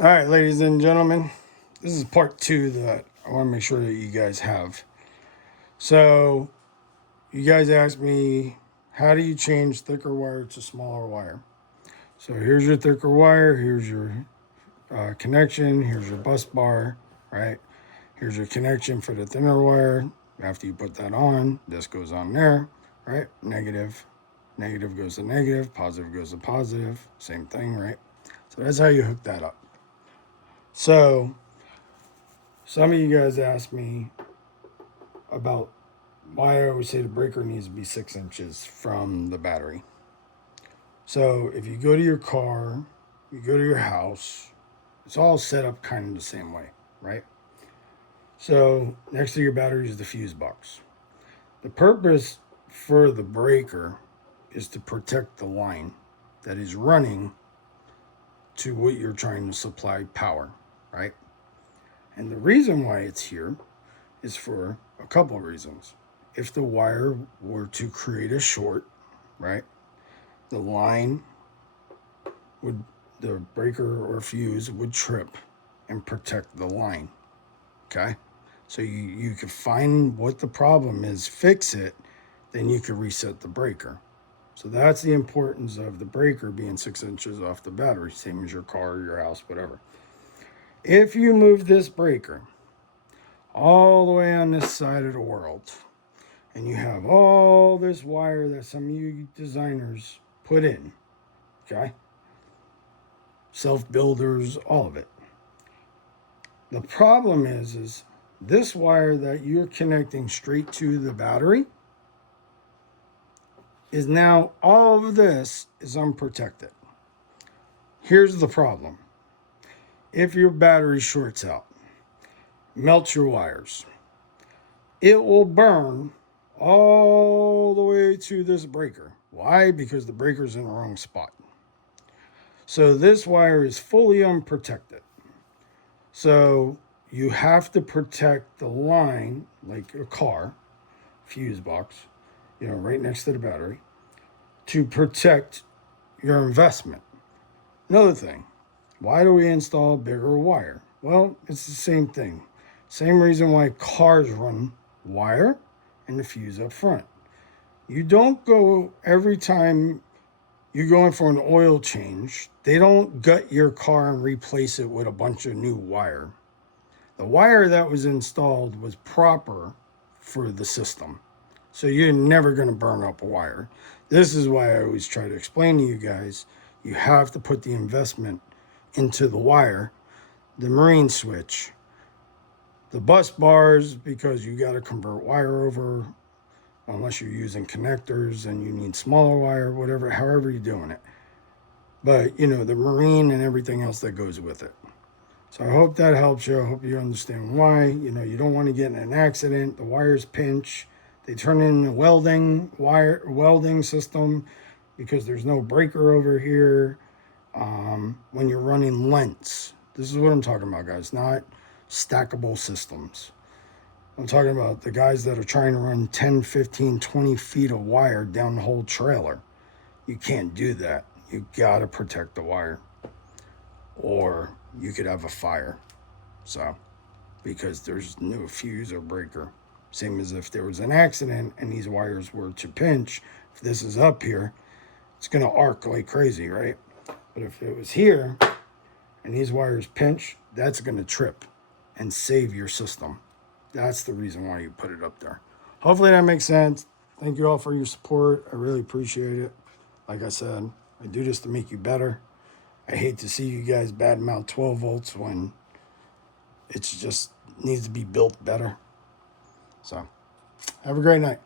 All right, ladies and gentlemen, this is part two that I want to make sure that you guys have. So, you guys asked me, how do you change thicker wire to smaller wire? So, here's your thicker wire, here's your connection, here's your bus bar, right? Here's your connection for the thinner wire. After you put that on, this goes on there, right? Negative. Negative goes to negative, positive goes to positive, same thing, right? So, that's how you hook that up. So, some of you guys asked me about why I always say the breaker needs to be 6 inches from the battery. So if you go to your car, you go to your house, it's all set up kind of the same way, right? So next to your battery is the fuse box. The purpose for the breaker is to protect the line that is running to what you're trying to supply power, right? And the reason why it's here is for a couple of reasons. If the wire were to create a short, right, the line would, the breaker or fuse would trip and protect the line. Okay? So you could find what the problem is, fix it, then you could reset the breaker. So that's the importance of the breaker being 6 inches off the battery, same as your car, your house, whatever. If you move this breaker all the way on this side of the world, and you have all this wire that some of you designers put in, okay? Self-builders, all of it. The problem is this wire that you're connecting straight to the battery is now, all of this is unprotected. Here's the problem. If your battery shorts out, melts your wires, it will burn all the way to this breaker. Why? Because the breaker's in the wrong spot. So this wire is fully unprotected. So you have to protect the line, like a car, fuse box, right next to the battery, to protect your investment. Another thing, why do we install bigger wire? Well, it's the same thing. Same reason why cars run wire and the fuse up front. You don't go every time you're going for an oil change, they don't gut your car and replace it with a bunch of new wire. The wire that was installed was proper for the system. So you're never going to burn up a wire. This is why I always try to explain to you guys, you have to put the investment into the wire, the marine switch, the bus bars, because you got to convert wire over, unless you're using connectors and you need smaller wire, whatever, however you're doing it. But, the marine and everything else that goes with it. So I hope that helps you. I hope you understand why. You don't want to get in an accident. The wires pinch. They turn in a welding system because there's no breaker over here. When you're running lengths. This is what I'm talking about, guys, not stackable systems. I'm talking about the guys that are trying to run 10, 15, 20 feet of wire down the whole trailer. You can't do that. You got to protect the wire. Or you could have a fire. So, because there's no fuse or breaker. Same as if there was an accident and these wires were to pinch. If this is up here, it's going to arc like crazy, right? But if it was here and these wires pinch, that's going to trip and save your system. That's the reason why you put it up there. Hopefully that makes sense. Thank you all for your support. I really appreciate it. Like I said, I do this to make you better. I hate to see you guys badmouth 12 volts when it's just needs to be built better. So, have a great night.